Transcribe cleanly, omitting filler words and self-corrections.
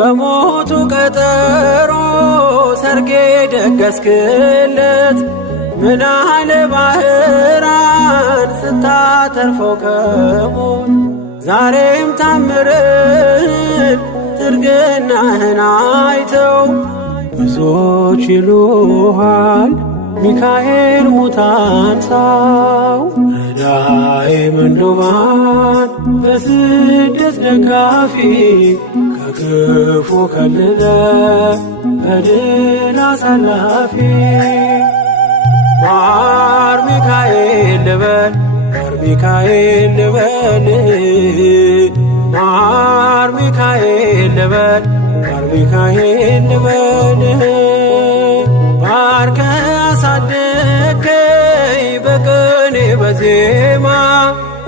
በሞቱ ቀጠሮ ሰርጌ ደገስክለት። ምን አለ ባህራን ስታተርፈው ከሞት ዛሬም ታምርህን ትርግናህን አይተው ብዙዎች ይሉሃል ሚካኤል ሙታን ሳው። ረዳኤ ምንዱባን በስደት ደጋፊ ከክፉ ከልለ በድል አሳላፊ ማር ሚካኤል ልበል ማር ሚካኤል ልበል ማር ሚካኤል ልበል ማር ሚካኤል ልበል ባርከ አሳደገኝ በቅኔ በዜማ